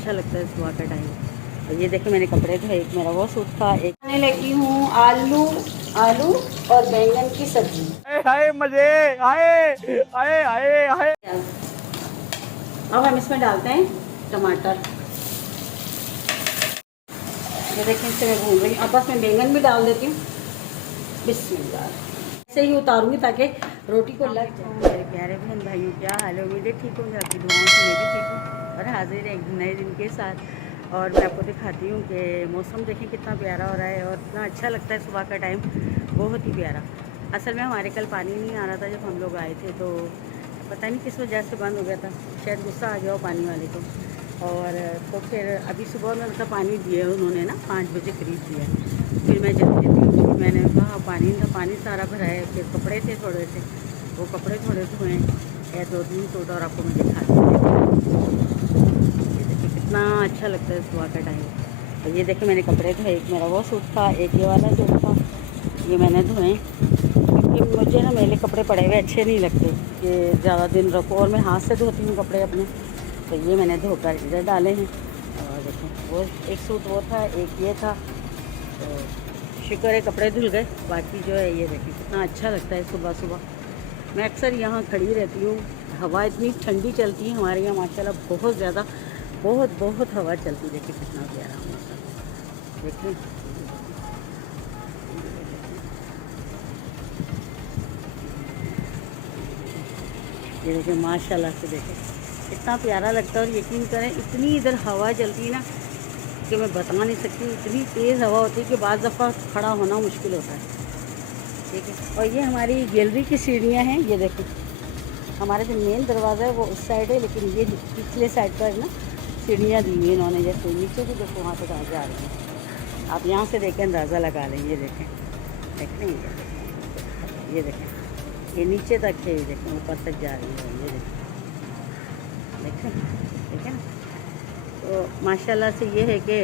अच्छा लगता है सुबह का टाइम। और ये देखिए मैंने कपड़े धोए, एक मेरा वो सूट था, एक मैं लगी हूँ आलू आलू और बैंगन की सब्जी। हाय मजे, हाय हाय हाय हाय। अब हम इसमें डालते हैं टमाटर। ये देखिए इससे मैं भून रही हूँ। अब बस मैं बैंगन भी डाल देती हूँ। बिस्मिल्लाह। ऐसे ही उतारूंगी ताकि रोटी को लग जाए। मेरे प्यारे बहन भाइयों, क्या हाल है? उम्मीद है ठीक होंगे, आपकी दुआओं से मैं भी ठीक हूँ और हाजिर है एक नए दिन के साथ। और मैं आपको दिखाती हूँ कि मौसम देखें कितना प्यारा हो रहा है और इतना अच्छा लगता है सुबह का टाइम, बहुत ही प्यारा। असल में हमारे कल पानी नहीं आ रहा था जब हम लोग आए थे, तो पता नहीं किस वजह से बंद हो गया था, शायद गुस्सा आ गया हो पानी वाले को। और तो फिर अभी सुबह में मतलब पानी दिया उन्होंने ना 5 बजे करीब दिया। फिर मैं जल्दी जल्दी उठी, मैंने कहा पानी था, पानी सारा भरा है। फिर कपड़े थे थोड़े से, वो कपड़े थोड़े धोए हैं, 2-3 सूट, और आपको मैं दिखाती हूँ। ये देखिए कितना अच्छा लगता है सुबह का टाइम। और ये देखिए मैंने कपड़े धोए, एक मेरा वो सूट था, एक ये वाला सूट था, ये मैंने धोए क्योंकि मुझे ना मेले कपड़े पड़े हुए अच्छे नहीं लगते कि ज़्यादा दिन रखो, और मैं हाथ से धोती हूँ कपड़े अपने। तो ये मैंने धोकर इधर डाले हैं। और देखो वो एक सूट वो था, एक ये था, तो शुक्र है कपड़े धुल गए। बाकी जो है ये देखिए कितना अच्छा लगता है सुबह सुबह। मैं अक्सर यहाँ खड़ी रहती हूँ, हवा इतनी ठंडी चलती है हमारे यहाँ माशाल्लाह, बहुत ज़्यादा, बहुत बहुत हवा चलती है। देखिए कितना प्यारा मौसम, देखिए ये देखिए माशाल्लाह से देखिए इतना प्यारा लगता है। और यकीन करें इतनी इधर हवा चलती है ना कि मैं बता नहीं सकती, इतनी तेज़ हवा होती है कि बाज़ दफ़ा खड़ा होना मुश्किल होता है। ठीक है, और ये हमारी गैलरी की सीढ़ियाँ हैं। ये देखो हमारा जो मेन दरवाज़ा है वो उस साइड है, लेकिन ये पिछले साइड पर ना सीढ़ियाँ दी हुई इन्होंने, जैसे नीचे भी देखो वहाँ तक जा रही हैं। आप यहाँ से देखें, अंदाज़ा लगा लें। ये देखें, देख रहे हैं? ये देखें, ये नीचे तक है, ये देखें ऊपर तक जा रही है। ये देखें, देखें ना। तो माशाल्लाह से ये है कि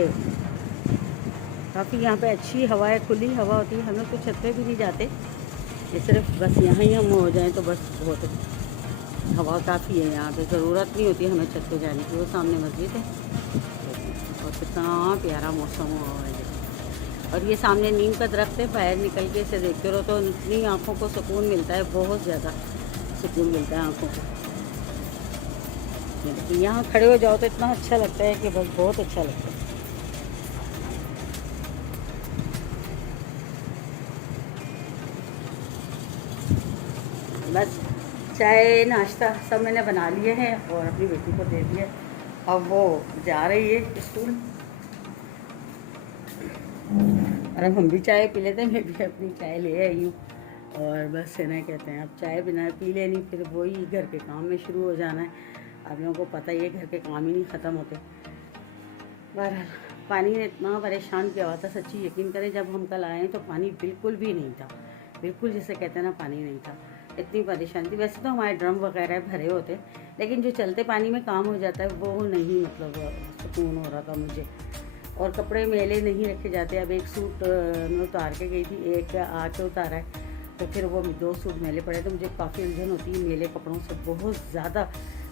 काफ़ी यहाँ पे अच्छी हवा है, खुली हवा होती है। हम लोग तो छत पे भी नहीं जाते, ये सिर्फ बस यहाँ ही हम हो जाएं तो बस बहुत हवा काफ़ी है यहाँ पे, ज़रूरत नहीं होती हमें छत पे जाने की। वो सामने मस्जिद है और कितना प्यारा मौसम हुआ है। और ये सामने नीम का दरख्त है, बाहर निकल के इसे देखते रहो तो इतनी आँखों को सुकून मिलता है, बहुत ज़्यादा सुकून मिलता है आँखों को। यहाँ खड़े हो जाओ तो इतना अच्छा लगता है कि बस बहुत अच्छा लगता है। बस चाय नाश्ता सब मैंने बना लिए हैं और अपनी बेटी को दे दिया। अब वो जा रही है स्कूल और अब हम भी चाय पी लेते हैं। मैं भी अपनी चाय ले आई हूँ और बस है ना, कहते हैं अब चाय बिना पी लेनी, फिर वही घर के काम में शुरू हो जाना है। आप लोगों को पता ही है घर के काम ही नहीं ख़त्म होते। बहरहाल पानी ने इतना परेशान किया हुआ था, सच्ची यकीन करें जब हम कल आए तो पानी बिल्कुल भी नहीं था, बिल्कुल जिसे कहते हैं ना पानी नहीं था, इतनी परेशानी थी। वैसे तो हमारे ड्रम वगैरह भरे होते, लेकिन जो चलते पानी में काम हो जाता है वो नहीं, मतलब सुकून हो रहा था मुझे। और कपड़े मेले नहीं रखे जाते। अब एक सूट मैं उतार के गई थी, एक आके उतारा है, तो फिर वो 2 सूट मेले पड़े थे। मुझे काफ़ी उलझन होती है मेले कपड़ों से, बहुत ज़्यादा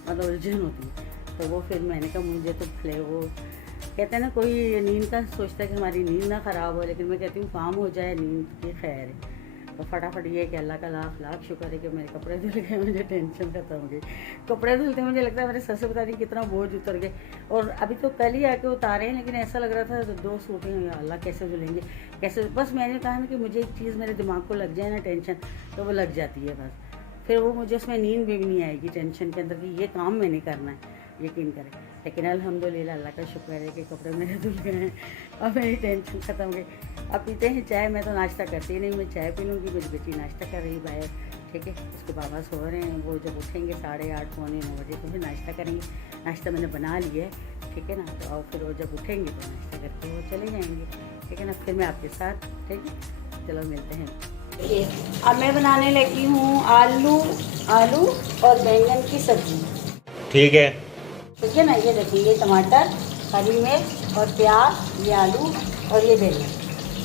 मतलब उलझन होती है। तो वो फिर मैंने कहा मुझे तो भले, वो कहते हैं ना कोई नींद का सोचता है कि हमारी नींद ना ख़राब हो, लेकिन मैं कहती हूँ काम हो जाए, नींद की खैर है। तो फटाफट ये कि अल्लाह का लाख लाख शुक्र है कि मेरे कपड़े धुल गए, मुझे टेंशन खत्म हो गई। कपड़े धुलते मुझे लगता है मेरे सर से पता नहीं कितना बोझ उतर गए। और अभी तो कल ही आके उतारे हैं, लेकिन ऐसा लग रहा था 2 सूट हैं, या अल्लाह कैसे धुलेंगे कैसे। बस मैंने कहा ना कि मुझे एक चीज़ मेरे दिमाग को लग जाए ना टेंशन, तो वो लग जाती है बस, फिर वो मुझे उसमें नींद भी नहीं आएगी टेंशन के अंदर कि ये काम मैंने करना है, यकीन करें। लेकिन अल्हम्दुलिल्लाह अल्लाह का शुक्र है कि कपड़े मेरे धुल गए हैं, अब मेरी टेंशन ख़त्म हो गई। अब पीते हैं चाय। मैं तो नाश्ता करती नहीं, मैं चाय पी लूँगी। मेरी बेटी नाश्ता कर रही बाहर, ठीक है, उसके बाबा सो रहे हैं, वो जब उठेंगे 8:30 पौने 9 बजे तो फिर नाश्ता करेंगे। नाश्ता मैंने बना लिया है, ठीक है ना, तो और फिर वो जब उठेंगे तो नाश्ता करके वो चले जाएंगे, ठीक है ना, फिर मैं आपके साथ, ठीक है, चलो मिलते हैं। देखिए अब मैं बनाने लगी हूँ आलू और बैंगन की सब्ज़ी, ठीक है, ठीक है ना। ये देखिए, ये टमाटर, हरी मिर्च और प्याज, ये आलू और ये बैंगन,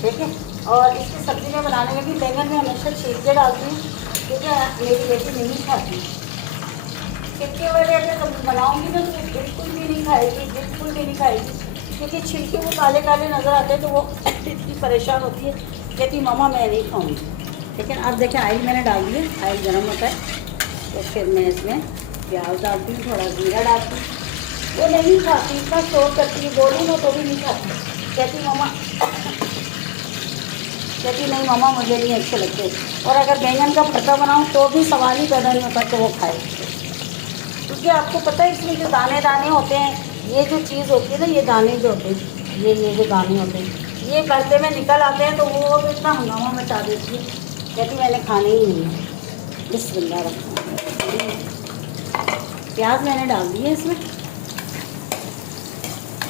ठीक है। और इसकी सब्ज़ी में बनाने में भी बैंगन में हमेशा छील के डालती हूँ, ठीक है। मेरी बेटी नहीं खाती छिलके वाले, अगर बनाऊँगी ना तो बिल्कुल भी नहीं खाएगी, बिल्कुल भी नहीं खाएगी, क्योंकि छिलके वो काले काले नज़र आते हैं तो वो इतनी परेशान होती है, कहती मम्मा मैं नहीं खाऊंगी। लेकिन अब देखें ऑयल मैंने डाल दिया, ऑयल गर्म होता है तो फिर मैं इसमें प्याज डालती हूँ, थोड़ा जीरा डालती हूँ। वो नहीं खाती, इतना शोर करती है, बोलूँ ना तो भी नहीं खाती, कहती नहीं मम्मा मुझे नहीं अच्छे लगते। और अगर बैंगन का भरता बनाऊँ तो भी सवाल ही पैदा नहीं होता कि वो खाए, क्योंकि आपको पता है इसमें जो दाने दाने होते हैं, ये जो चीज़ होती है ना, ये दाने जो होते हैं, ये जो दाने होते हैं, ये भरते में निकल आते हैं तो वो तो इतना हंगामा मचा देती है, कहती मैंने खाने ही नहीं है। बिस्मिल्लाह रखना, प्याज मैंने डाल दी है इसमें,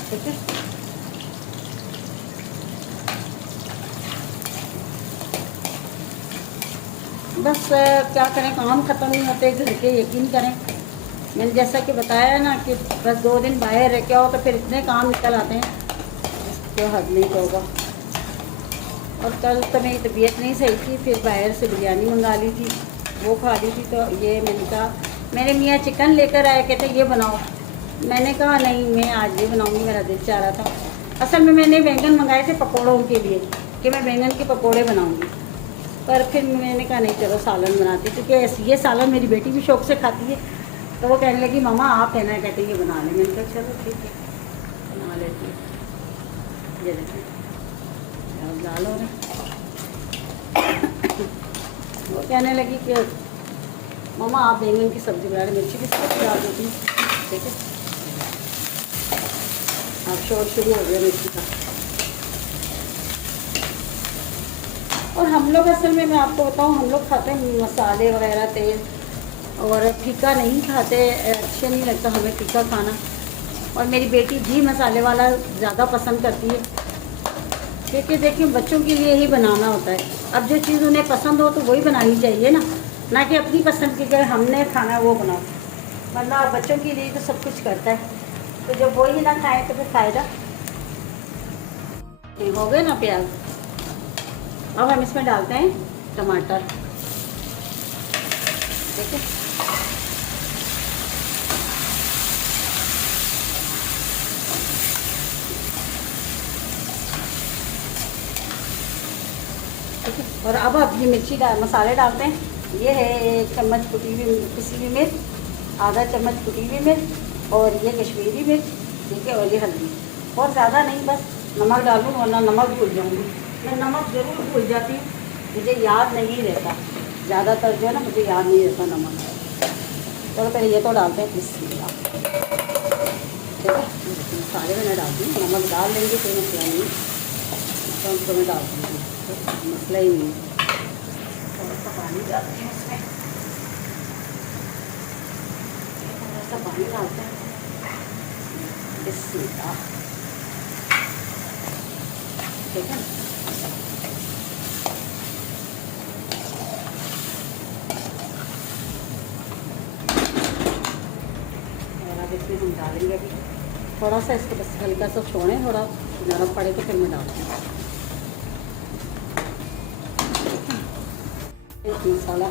ठीक है। बस क्या करें, काम ख़त्म नहीं होते घर के, यकीन करें। मैंने जैसा कि बताया ना कि बस 2 दिन बाहर रह के आओ तो फिर इतने काम निकल आते हैं जो हद नहीं होगा। और कल तो मेरी तबीयत नहीं सही थी, फिर बाहर से बिरयानी मंगा ली थी, वो खा ली थी। तो ये मैंने कहा, मेरे मियाँ चिकन लेकर आए, कहते ये बनाओ। मैंने कहा नहीं, मैं आज ये बनाऊँगी, मेरा दिल चाह रहा था। असल में मैंने बैंगन मंगाए थे पकौड़ों के लिए कि मैं बैंगन के पकौड़े बनाऊँगी, पर फिर मैंने कहा नहीं चलो सालन बनाती, क्योंकि ये सालन मेरी बेटी भी शौक़ से खाती है। तो वो कहने लगी मम्मा आप है ना, कहते ये बना लें। मैंने कहा चलो ठीक है बना लेती हूँ। ये देखिए दाल हो रहा, वो कहने लगी कि मम्मा आप बैंगन की सब्ज़ी बना रहे, मिर्ची की सब्ज़ी डाल देती हूँ, ठीक है। अब शोर शुरू हो गया मिर्ची का। और हम लोग असल में, मैं आपको बताऊं, हम लोग खाते हैं मसाले वगैरह, तेल, और फीका नहीं खाते, अच्छे नहीं लगता हमें फीका खाना। और मेरी बेटी भी मसाले वाला ज़्यादा पसंद करती है, क्योंकि देखिए बच्चों के लिए ही बनाना होता है। अब जो चीज़ उन्हें पसंद हो तो वही बनानी चाहिए ना कि अपनी पसंद की जगह हमने खाना वो बनाओ। मतलब बच्चों के लिए तो सब कुछ करता है, तो जब वही ना खाएँ तो फिर फ़ायदा। हो गए ना प्याज, अब हम इसमें डालते हैं टमाटर, ठीक है। और अब ये मिर्ची मसाले डालते हैं। ये है 1 चम्मच कुटी हुई पिसी हुई मिर्च, आधा चम्मच कुटी हुई मिर्च, और ये कश्मीरी मिर्च, ठीक है। और ये हल्दी, और ज़्यादा नहीं, बस नमक डालूँ वरना नमक भूल जाऊँगी। मैं नमक ज़रूर भूल जाती हूँ, मुझे याद नहीं रहता, ज़्यादातर जो है ना मुझे याद नहीं रहता नमक। चलो पहले ये तो डालते हैं, बिस्मिल्लाह, ठीक है। मसाले मैंने डाल दी, नमक डाल लेंगे कोई मसला नहीं, तो मैं डाल दूँगी, मसला ही नहीं। थोड़ा सा पानी डालते हैं इसमें, थोड़ा सा पानी डालते हैं, बिस्मिल्लाह, ठीक है। इसमें हम डालेंगे अभी थोड़ा सा, इसको बस हल्का सा छोड़ें, थोड़ा नरम पड़े तो फिर मैं डालती हूँ मसाला।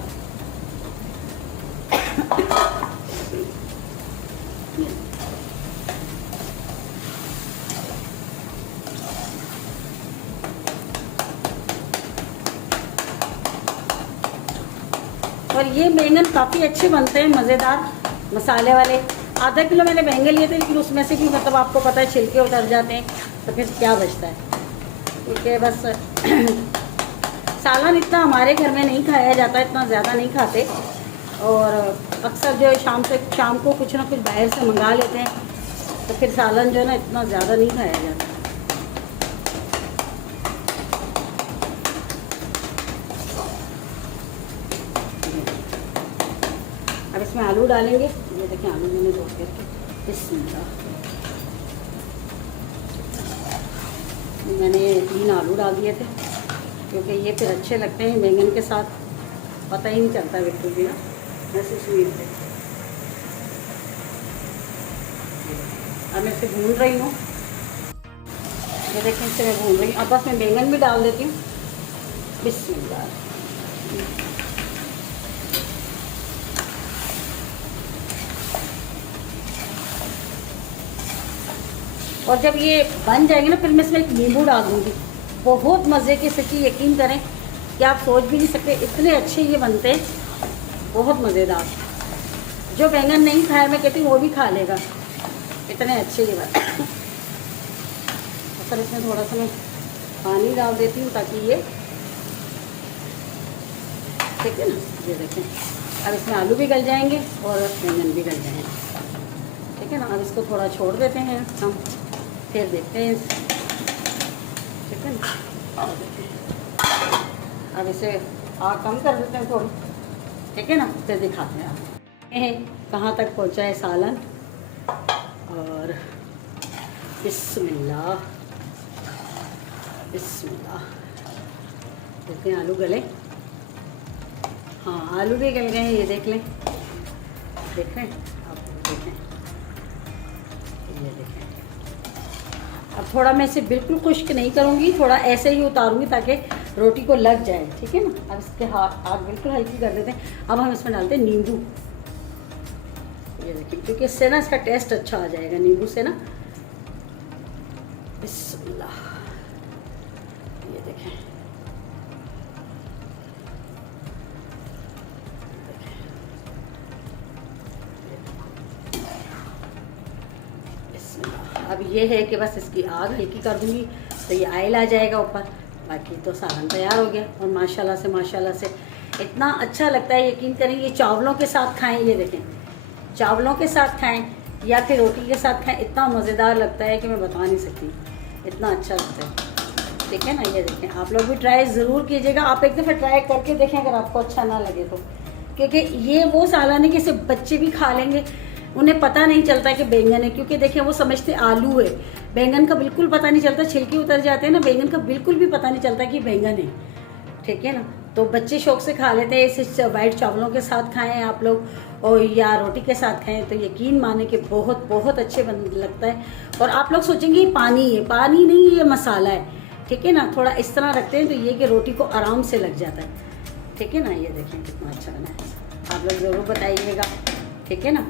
और ये बैंगन काफ़ी अच्छे बनते हैं, मज़ेदार मसाले वाले। आधा किलो मैंने बैंगन लिए थे, लेकिन उसमें से भी मतलब आपको पता है छिलके उतर जाते हैं, तो फिर क्या बचता है, क्योंकि बस सालन इतना हमारे घर में नहीं खाया जाता, इतना ज़्यादा नहीं खाते। और अक्सर जो शाम को कुछ ना कुछ बाहर से मंगा लेते हैं, तो फिर सालन जो है ना इतना ज़्यादा नहीं खाया जाता। अब इसमें आलू डालेंगे। ये देखिए आलू मैंने धो करके, मैंने 3 आलू डाल दिए थे, क्योंकि ये फिर अच्छे लगते हैं बैंगन के साथ, पता ही नहीं चलता बिल्कुल भी ना, ऐसे स्वीट है। अब मैं इसे भून रही हूँ, ये देखिए इसे मैं भून रही हूँ। अब बस मैं बैंगन भी डाल देती हूँ, बिस्मिल्लाह। और जब ये बन जाएंगे ना फिर मैं इसमें एक नींबू डाल दूँगी। बहुत मज़े के, सच्ची यकीन करें कि आप सोच भी नहीं सकते इतने अच्छे ये बनते हैं, बहुत मज़ेदार। जो बैंगन नहीं खाए मैं कहती हूँ वो भी खा लेगा, इतने अच्छे ये बनते हैं। सर इसमें थोड़ा सा मैं पानी डाल देती हूँ ताकि ये, ठीक है ना, ये देखें। अब इसमें आलू भी गल जाएंगे और बैंगन भी गल जाएंगे, ठीक है ना। अब इसको थोड़ा छोड़ देते हैं हम, फिर देखते हैं, ठीक है ना। अब इसे आग कम कर देते हैं थोड़ी, ठीक है ना, फिर दिखाते हैं आप कहाँ तक पहुँचा है सालन। और बिस्मिल्लाह बिस्मिल्लाह, देखते हैं आलू गले। हाँ आलू भी गल गए हैं, ये देख लें, देख रहे हैं आप, देखें, ये देखें। अब थोड़ा मैं इसे बिल्कुल खुश्क नहीं करूँगी, थोड़ा ऐसे ही उतारूँगी ताकि रोटी को लग जाए, ठीक है ना। अब इसके आग बिल्कुल हल्की कर देते हैं। अब हम इसमें डालते हैं नींबू, ये देखिए, क्योंकि इससे ना इसका टेस्ट अच्छा आ जाएगा नींबू से ना। बिस्मिल्लाह, ये देखें, अब ये है कि बस इसकी आग हल्की कर दूंगी तो ये आयल आ जाएगा ऊपर, बाकी तो सालन तैयार हो गया। और माशाल्लाह से इतना अच्छा लगता है, यकीन करें। ये चावलों के साथ खाएं, ये देखें, चावलों के साथ खाएं या फिर रोटी के साथ खाएं, इतना मज़ेदार लगता है कि मैं बता नहीं सकती, इतना अच्छा लगता है, ठीक है ना। ये देखें, आप लोग भी ट्राई ज़रूर कीजिएगा। आप एक दफ़ा ट्राई करके देखें, अगर आपको अच्छा ना लगे तो, क्योंकि ये वो सालन है कि इसे बच्चे भी खा लेंगे, उन्हें पता नहीं चलता कि बैंगन है, क्योंकि देखें वो समझते आलू है। बैंगन का बिल्कुल पता नहीं चलता, छिलके उतर जाते हैं ना, बैंगन का बिल्कुल भी पता नहीं चलता कि बैंगन है, ठीक है ना। तो बच्चे शौक से खा लेते हैं। इसे वाइट चावलों के साथ खाएं आप लोग, और या रोटी के साथ खाएं, तो यकीन माने कि बहुत बहुत अच्छे बन लगता है। और आप लोग सोचेंगे ये पानी है, पानी नहीं, ये मसाला है, ठीक है ना। थोड़ा इस तरह रखते हैं तो ये कि रोटी को आराम से लग जाता है, ठीक है ना। ये देखें कितना अच्छा बना है, आप लोग ज़रूर बताइएगा, ठीक है ना,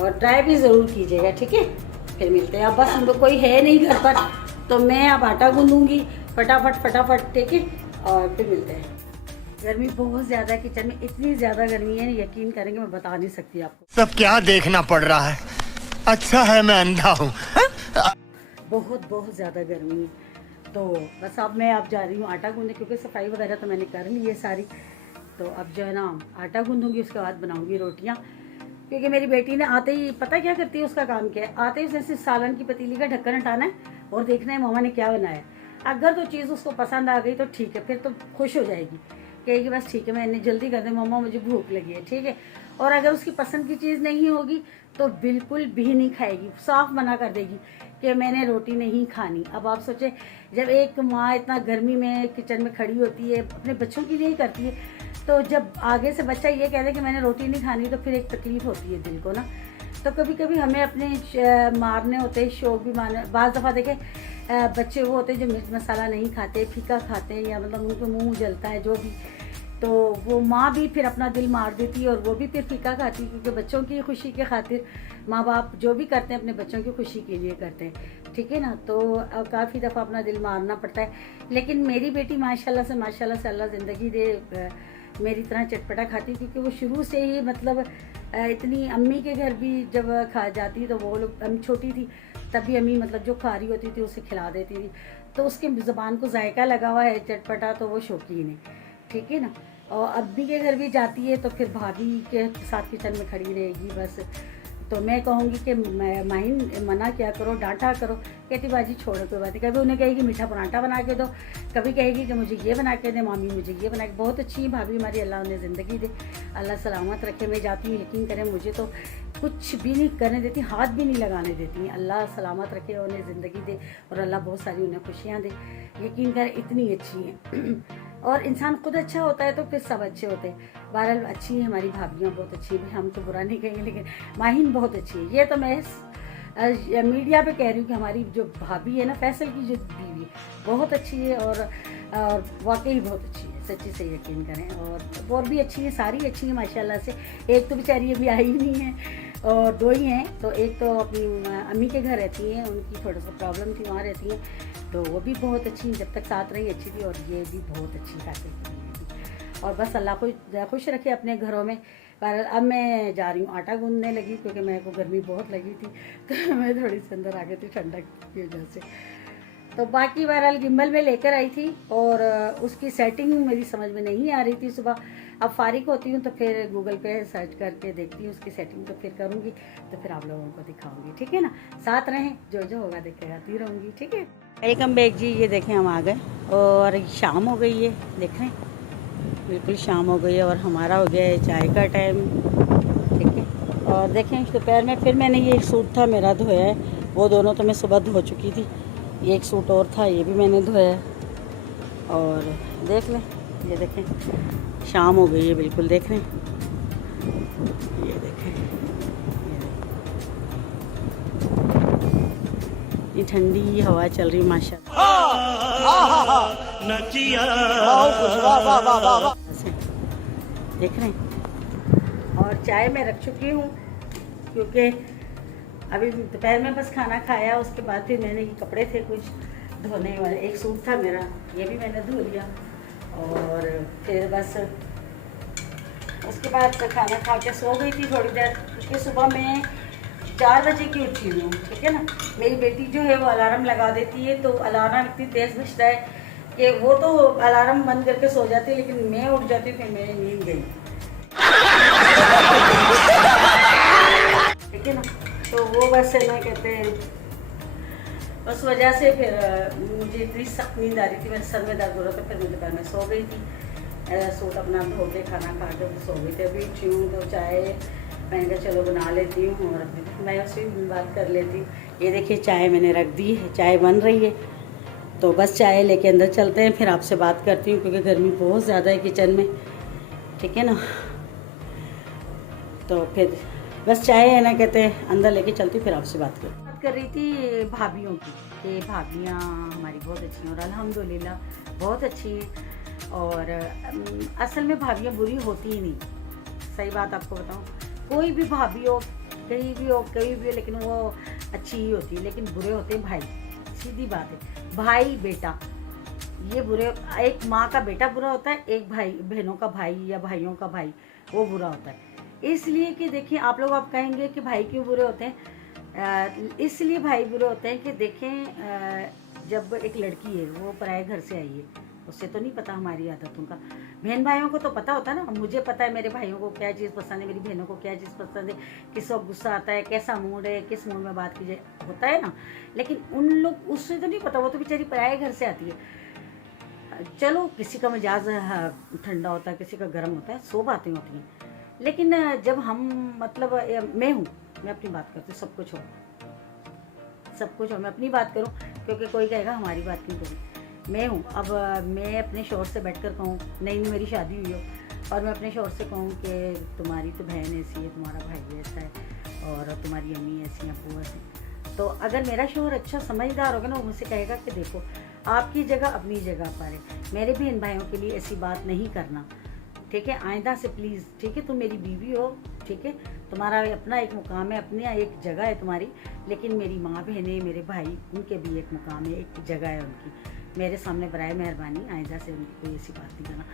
और ट्राई भी ज़रूर कीजिएगा, ठीक है। फिर मिलते हैं। अब बस हम लोग कोई है नहीं घर पर, तो मैं अब आटा गूंदूंगी फटाफट, ठीक है, और फिर मिलते हैं। गर्मी बहुत ज़्यादा है किचन में, इतनी ज़्यादा गर्मी है, यकीन करेंगे मैं बता नहीं सकती आपको। सब क्या देखना पड़ रहा है, अच्छा है मैं अंधा हूँ। बहुत ज़्यादा गर्मी है। तो बस अब मैं जा रही हूँ आटा गूंदने, क्योंकि सफाई वगैरह तो मैंने कर ली है सारी। तो अब जो है ना आटा गूंदूंगी, उसके बाद बनाऊंगी रोटियाँ। क्योंकि मेरी बेटी ने आते ही, पता क्या करती है, उसका काम क्या है, आते ही उसने सालन की पतीली का ढक्कन हटाना है और देखना है मामा ने क्या बनाया। अगर तो चीज़ उसको पसंद आ गई तो ठीक है, फिर तो खुश हो जाएगी, कहेगी बस ठीक है, मैंने जल्दी कर दे मामा, मुझे भूख लगी है, ठीक है। और अगर उसकी पसंद की चीज़ नहीं होगी तो बिल्कुल भी नहीं खाएगी, साफ मना कर देगी कि मैंने रोटी नहीं खानी। अब आप सोचें, जब एक माँ इतना गर्मी में किचन में खड़ी होती है, अपने बच्चों के लिए ही करती है, तो जब आगे से बच्चा ये कह दे कि मैंने रोटी नहीं खानी, तो फिर एक तकलीफ़ होती है दिल को ना। तो कभी कभी हमें अपने मारने होते हैं, शौक भी मारने। बाज़ दफ़ा देखें बच्चे वो होते हैं जो मिर्च मसाला नहीं खाते, फीका खाते हैं, या मतलब उनको मुंह जलता है जो भी, तो वो माँ भी फिर अपना दिल मार देती है और वो भी फिर फीका खाती है, क्योंकि बच्चों की खुशी के खातिर माँ बाप जो भी करते हैं अपने बच्चों की खुशी के लिए करते हैं, ठीक है ना। तो अब काफ़ी दफ़ा अपना दिल मारना पड़ता है। लेकिन मेरी बेटी माशाल्लाह से अल्लाह ज़िंदगी दे, मेरी तरह चटपटा खाती, क्योंकि वो शुरू से ही मतलब इतनी, अम्मी के घर भी जब खा जाती तो वो लोग, अम्मी छोटी थी तभी अम्मी मतलब जो खा रही होती थी उसे खिला देती थी, तो उसके ज़ुबान को जायका लगा हुआ है चटपटा, तो वो शौकीन है, ठीक है ना। और अम्मी के घर भी जाती है तो फिर भाभी के साथ किचन में खड़ी रहेगी बस। तो मैं कहूँगी कि माहिन मना क्या करो, डांटा करो, कहती बाजी छोड़ो कोई बात नहीं। कभी उन्हें कहेगी मीठा पराठा बना के दो, कभी कहेगी कि मुझे ये बना के दे मामी, मुझे ये बना के। बहुत अच्छी भाभी हमारी, अल्लाह उन्हें ज़िंदगी दे, अल्लाह सलामत रखे। मैं जाती हूँ, यकीन करें मुझे तो कुछ भी नहीं करने देती, हाथ भी नहीं लगाने देती। अल्लाह सलामत रखे, उन्हें ज़िंदगी दे और अल्लाह बहुत सारी उन्हें खुशियाँ दे। यकीन करें इतनी अच्छी हैं। और इंसान खुद अच्छा होता है तो फिर सब अच्छे होते हैं। बहरहाल अच्छी है हमारी भाभियाँ, बहुत अच्छी है, हम तो बुरा नहीं कहेंगे, लेकिन माहिन बहुत अच्छी है। ये तो मैं मीडिया पे कह रही हूँ कि हमारी जो भाभी है ना, फैसल की जो बीवी, बहुत अच्छी है और वाकई बहुत अच्छी है, सच्ची से यकीन करें। और भी अच्छी है, सारी अच्छी है माशाल्लाह से। एक तो बेचारी अभी आई नहीं है, और 2 ही हैं, तो एक तो अपनी अम्मी के घर रहती हैं, उनकी थोड़ा सा प्रॉब्लम थी, वहाँ रहती हैं, तो वो भी बहुत अच्छी, जब तक साथ रही अच्छी थी, और ये भी बहुत अच्छी खाती थी। और बस अल्लाह को खुश रखे अपने घरों में। पर अब मैं जा रही हूँ आटा गूंदने लगी, क्योंकि मेरे को गर्मी बहुत लगी थी, तो मैं थोड़ी सी अंदर आ गई थी ठंडक की वजह से। तो बाकी बहरहाल गिम्बल में लेकर आई थी, और उसकी सेटिंग मेरी समझ में नहीं आ रही थी सुबह। अब फारिग होती हूँ तो फिर गूगल पे सर्च करके देखती हूँ उसकी सेटिंग, तो फिर करूँगी, तो फिर आप लोगों को दिखाऊंगी, ठीक है ना। साथ रहें, जो होगा देखे आती रहूँगी, ठीक है। वेलकम बैक जी, ये देखें हम आ गए और शाम हो गई है, देख रहे हैं बिल्कुल शाम हो गई है, और हमारा हो गया है चाय का टाइम, ठीक है। और देखें दोपहर में फिर मैंने ये एक सूट था मेरा धोया है, वो दोनों तो मैं सुबह धो चुकी थी, ये एक सूट और था, ये भी मैंने धोया है। और देख लें, ये देखें शाम हो गई है बिल्कुल, देख रहे हैं, ये देखें, ये ठंडी हवा चल रही माशाल्लाह, देख रहे हैं। और चाय मैं रख चुकी हूँ, क्योंकि अभी दोपहर में बस खाना खाया, उसके बाद फिर मैंने ये कपड़े थे कुछ धोने वाले, एक सूट था मेरा, ये भी मैंने धो लिया। और फिर बस उसके बाद खाना खा के सो गई थी थोड़ी देर, क्योंकि सुबह मैं 4 बजे की उठी हुई हूँ, ठीक है ना। मेरी बेटी जो है वो अलार्म लगा देती है, तो अलार्म इतनी तेज़ बजता है कि वो तो अलार्म बंद करके सो जाती है, लेकिन मैं उठ जाती हूँ, फिर मेरी नींद गई, ठीक है ना। तो वो बस है ना, कहते हैं उस वजह से फिर मुझे इतनी सख्त नींद आ रही थी, मेरे सर में दर्द हो रहा था, फिर मैं दोपहर में सो गई थी। सूट अपना धो के खाना खा के सो गई थी। अभी उठी हूँ तो चाय मैंने कहा चलो बना लेती हूँ, और मैं उससे भी बात कर लेती हूँ। ये देखिए चाय मैंने रख दी है, चाय बन रही है, तो बस चाय लेके अंदर चलते हैं, फिर आपसे बात करती हूँ, क्योंकि गर्मी बहुत ज़्यादा है किचन में, ठीक है ना। तो फिर बस चाय है ना, कहते हैं अंदर लेके चलती हूँ, फिर आपसे बात कर रही थी भाभियों की, कि भाभियाँ हमारी बहुत अच्छी हैं, और अल्हम्दुलिल्लाह बहुत अच्छी हैं। और असल में भाभियाँ बुरी होती ही नहीं, सही बात आपको बताऊँ, कोई भी भाभी हो, कहीं भी हो, लेकिन वो अच्छी ही होती है। लेकिन बुरे होते हैं भाई, सीधी बात है, भाई बेटा ये बुरे, एक माँ का बेटा बुरा होता है, एक भाई बहनों का भाई या भाइयों का भाई वो बुरा होता है। इसलिए कि देखिए आप लोग आप कहेंगे कि भाई क्यों बुरे होते हैं, इसलिए भाई बुरे होते हैं कि देखें जब एक लड़की है वो पराये घर से आई है, उससे तो नहीं पता हमारी आदतों का। बहन भाइयों को तो पता होता है ना, मुझे पता है मेरे भाइयों को क्या चीज़ पसंद है, मेरी बहनों को क्या चीज़ पसंद है, किस वक्त गुस्सा आता है, कैसा मूड है, किस मूड में बात कीजिए, होता है ना। लेकिन उन लोग उससे तो नहीं पता, वो तो बेचारी पराये घर से आती है। चलो किसी का मिजाज ठंडा होता है, किसी का गर्म होता है, 100 बातें होती हैं। लेकिन जब हम मतलब मैं अपनी बात करती हूँ, सब कुछ हो मैं अपनी बात करूँ, क्योंकि कोई कहेगा हमारी बात क्यों करूँ। मैं हूँ, अब मैं अपने शौहर से बैठकर कहूँ, नहीं मेरी शादी हुई हो, और मैं अपने शौहर से कहूँ कि तुम्हारी तो बहन ऐसी है, तुम्हारा भाई ऐसा है, और तुम्हारी अम्मी ऐसी है, अब्बू ऐसी, तो अगर मेरा शौहर अच्छा समझदार होगा ना, वो मुझसे कहेगा कि देखो आपकी जगह अपनी जगह पर है, मेरे बहन भाइयों के लिए ऐसी बात नहीं करना, ठीक है, आइंदा से प्लीज़, ठीक है, तुम मेरी बीवी हो, ठीक है, तुम्हारा अपना एक मुकाम है, अपनी एक जगह है तुम्हारी, लेकिन मेरी माँ बहनें, मेरे भाई, उनके भी एक मुकाम है, एक जगह है उनकी, मेरे सामने बराए मेहरबानी आइंदा से उनकी कोई ऐसी बात नहीं करना।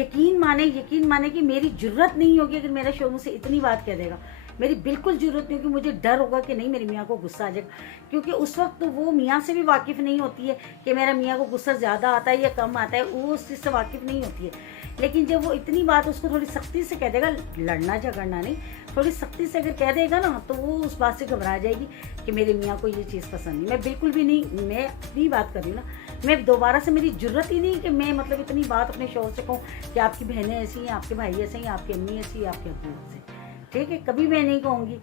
यकीन माने कि मेरी ज़रूरत नहीं होगी, अगर मेरा शौहर मुझसे इतनी बात कह देगा, मेरी बिल्कुल ज़रूरत नहीं होगी, मुझे डर होगा कि नहीं मेरी मियाँ को गुस्सा आ जाएगा, क्योंकि उस वक्त तो वो मियाँ से भी वाकिफ़ नहीं होती है कि मेरा मियाँ को गुस्सा ज़्यादा आता है या कम आता है, वो उस चीज़ से वाकिफ़ नहीं होती है। लेकिन जब वो इतनी बात उसको थोड़ी सख्ती से कह देगा, लड़ना झगड़ना नहीं, थोड़ी सख्ती से अगर कह देगा ना, तो वो उस बात से घबरा जाएगी कि मेरे मियाँ को ये चीज़ पसंद नहीं। मैं बिल्कुल भी नहीं, मैं अपनी बात कर रही हूँ ना, मैं दोबारा से, मेरी ज़रूरत ही नहीं कि मैं मतलब इतनी बात अपने शौहर से कहूँ कि आपकी बहनें ऐसी हैं, आपके भाई ऐसे हैं, आपकी अम्मी ऐसी है, आपके अब्बू ऐसे, ठीक है, कभी मैं नहीं कहूँगी।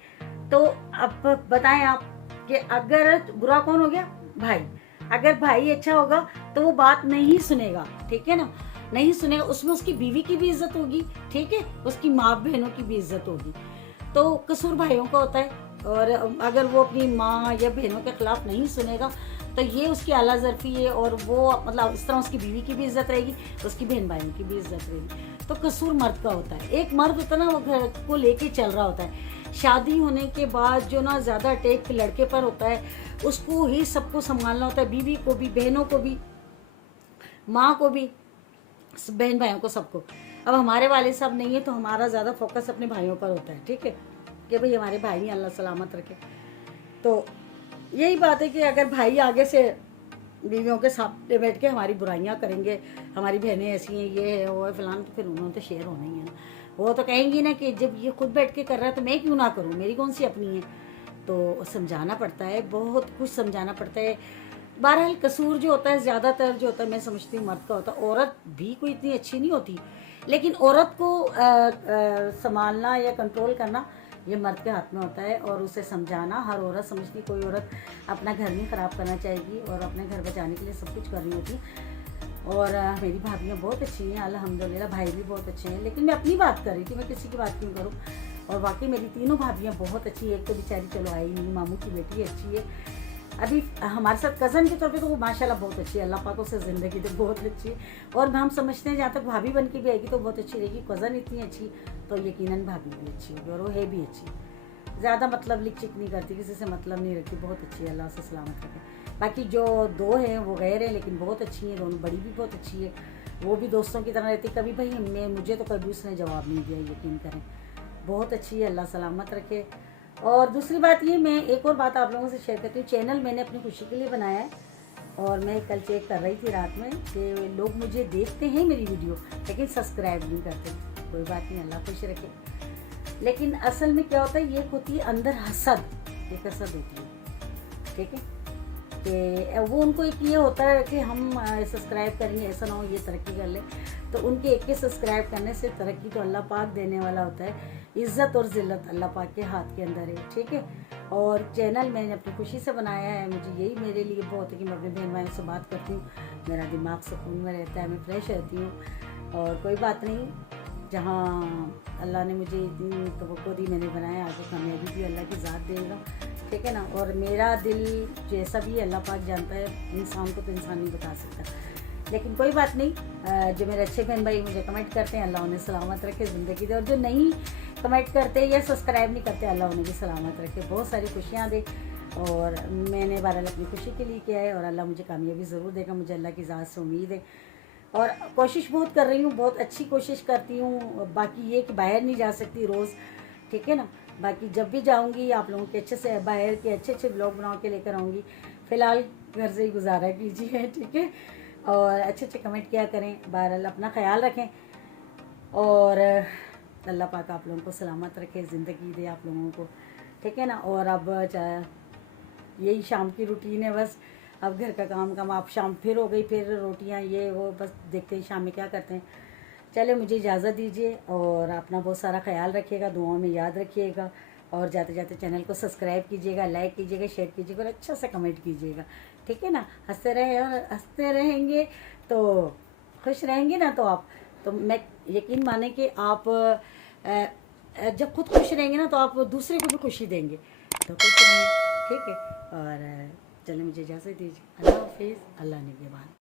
तो अब बताएं आप कि अगर बुरा कौन हो गया, भाई, अगर भाई अच्छा होगा तो वो बात नहीं सुनेगा, ठीक है ना, नहीं सुनेगा, उसमें उसकी बीवी की भी इज्जत होगी, ठीक है, उसकी माँ बहनों की भी इज्जत होगी। तो कसूर भाइयों का होता है, और अगर वो अपनी माँ या बहनों के खिलाफ नहीं सुनेगा तो ये उसकी आला ज़रफ़ी है, और वो मतलब इस तरह उसकी बीवी की भी इज्जत रहेगी, उसकी बहन भाइयों की भी इज्जत रहेगी। तो कसूर मर्द का होता है, एक मर्द होता है ना, वो घर को लेके चल रहा होता है, शादी होने के बाद जो ना ज़्यादा अटैक लड़के पर होता है, उसको ही सबको संभालना होता है, बीवी को भी, बहनों को भी, माँ को भी, बहन भाइयों को, सबको। अब हमारे वाले साहब नहीं है तो हमारा ज़्यादा फोकस अपने भाइयों पर होता है, ठीक है, कि भाई हमारे भाई अल्लाह सलामत रखे। तो यही बात है कि अगर भाई आगे से बीवियों के सामने बैठ के हमारी बुराइयां करेंगे, हमारी बहनें ऐसी हैं, ये है वो है फलान, तो फिर उन्होंने तो शेयर होना ही है ना। वो तो कहेंगी ना कि जब ये खुद बैठ के कर रहा है तो मैं क्यों ना करूँ, मेरी कौन सी अपनी है। तो समझाना पड़ता है, बहुत कुछ समझाना पड़ता है। बहरहाल कसूर जो होता है ज़्यादातर जो होता है, मैं समझती हूँ मर्द का होता है। औरत भी कोई इतनी अच्छी नहीं होती, लेकिन औरत को संभालना या कंट्रोल करना ये मर्द के हाथ में होता है, और उसे समझाना। हर औरत समझती, कोई औरत अपना घर नहीं ख़राब करना चाहेगी और अपने घर बचाने के लिए सब कुछ कर रही होती। और मेरी भाभियाँ बहुत अच्छी हैं अल्हम्दुलिल्लाह, भाई भी बहुत अच्छे हैं, लेकिन मैं अपनी बात कर रही थी, मैं किसी की बात क्यों करूँ। और वाकई मेरी तीनों भाभियाँ बहुत अच्छी है। एक तो बेचारी चलो आई नहीं, मामू की बेटी अच्छी है, अभी हमारे साथ कज़न के तौर पे तो वो माशाल्लाह बहुत अच्छी है, अल्लाह पाक उसे ज़िंदगी दे, बहुत अच्छी है। और हम समझते हैं जहाँ तक भाभी बन के भी आएगी तो बहुत अच्छी रहेगी। कज़न इतनी अच्छी तो यकीनन भाभी भी अच्छी होगी, और वो है भी अच्छी, ज़्यादा मतलब लिक चिक नहीं करती, किसी से मतलब नहीं रखती, बहुत अच्छी है, अल्लाह से सलामत रखे। बाकी जो दो हैं वो गैर हैं, लेकिन बहुत अच्छी हैं दोनों, बड़ी भी बहुत अच्छी है, वो भी दोस्तों की तरह रहती। कभी भाई मुझे तो कभी उसने जवाब नहीं दिया, यकीन करें, बहुत अच्छी है, अल्लाह सलामत रखे। और दूसरी बात ये, मैं एक और बात आप लोगों से शेयर करती हूँ। चैनल मैंने अपनी खुशी के लिए बनाया है, और मैं कल चेक कर रही थी रात में कि लोग मुझे देखते हैं मेरी वीडियो, लेकिन सब्सक्राइब नहीं करते। कोई बात नहीं, अल्लाह खुश रखे। लेकिन असल में क्या होता है, ये होती है अंदर हसद, एक हसद होती है, ठीक है, कि वो उनको एक ये होता है कि हम सब्सक्राइब करेंगे, ऐसा ना हो ये तरक्की कर ले। तो उनके एक के सब्सक्राइब करने से तरक्की तो अल्लाह पाक देने वाला होता है, इज़्ज़त और ज़िल्लत अल्लाह पाक के हाथ के अंदर है, ठीक है। और चैनल मैंने अपनी खुशी से बनाया है, मुझे यही मेरे लिए बहुत है कि मैं अपने बहन भाइयों से बात करती हूँ, मेरा दिमाग सुकून में रहता है, मैं फ्रेश रहती हूँ। और कोई बात नहीं, जहाँ अल्लाह ने मुझे इतनी तवक्को दी, मैंने बनाया, आगे कामयाबी भी अल्लाह की ज़ात देगा, ठीक है ना। और मेरा दिल जैसा भी अल्लाह पाक जानता है, इंसान को तो इंसान नहीं बता सकता, लेकिन कोई बात नहीं। जो मेरे अच्छे बहन भाई मुझे कमेंट करते हैं, अल्लाह उन्हें सलामत रखे ज़िंदगी दे, और जो नहीं कमेंट करते या सब्सक्राइब नहीं करते, अल्लाह उन्हें भी सलामत रखे, बहुत सारी खुशियाँ दे। और मैंने बहरहाल अपनी खुशी के लिए किया है, और अल्लाह मुझे कामयाबी ज़रूर देगा, मुझे अल्लाह की ज़ात से उम्मीद है। और कोशिश बहुत कर रही हूँ, बहुत अच्छी कोशिश करती हूँ। बाकी ये कि बाहर नहीं जा सकती रोज़, ठीक है ना। बाकी जब भी जाऊँगी आप लोगों के अच्छे से बाहर के अच्छे ब्लॉग बना के लेकर आऊँगी। फ़िलहाल घर से ही गुजारा कीजिए, ठीक है, और अच्छे कमेंट किया करें। बहरहाल अपना ख्याल रखें, और अल्लाह पाक आप लोगों को सलामत रखे, ज़िंदगी दे आप लोगों को, ठीक है ना। और अब यही शाम की रूटीन है, बस अब घर का काम आप शाम फिर हो गई, फिर रोटियां ये वो, बस देखते हैं शाम में क्या करते हैं। चले, मुझे इजाज़त दीजिए, और अपना बहुत सारा ख्याल रखिएगा, दुआओं में याद रखिएगा, और जाते जाते चैनल को सब्सक्राइब कीजिएगा, लाइक कीजिएगा, शेयर कीजिएगा, और अच्छा सा कमेंट कीजिएगा, ठीक है ना। हंसते रहे, और हंसते रहेंगे तो खुश रहेंगे ना, तो आप, तो मैं यकीन माने कि आप जब खुद खुश रहेंगे ना, तो आप दूसरे को भी खुशी देंगे, तो खुश रहें, ठीक है। और चलिए, मुझे इजाज़त दीजिए, अल्लाह हाफिज़, अल्लाह निगहबान।